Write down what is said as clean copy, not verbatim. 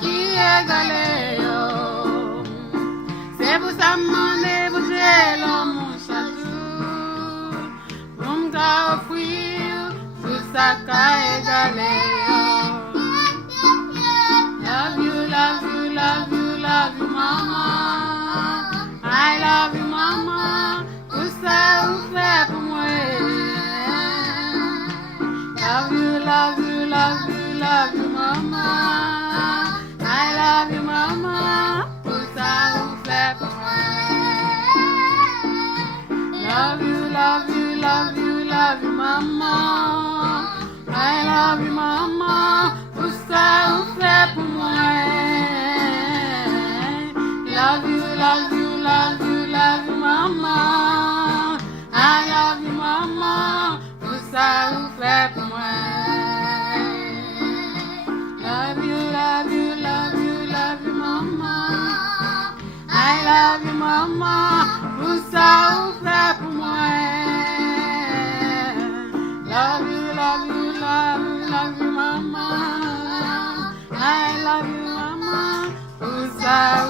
qui est galé, yo. C'est pour ça que vous êtes l'homme, mon château. Mon gars offrir, tout ça qui est galé, yo. Love you, love you, love you, love you, mama. I love you, mama. Tout ça vous fait pour moi. Love you, love you, love you, love you, mama. I love you, mama. Tout ça vous fait pour moi. Love you, love you, love you, love you, mama. I love you, mama. Tout ça vous fait pour moi. Love you, love you, love you, love you, mama. I love you, mama. Tout ça vous fait pour moi. Love you, love you, love you, love you, mama. I love you, mama. Tout ça vous fait pour moi. Love you, love you, love you, love you, mama. I love you, mama. Tout ça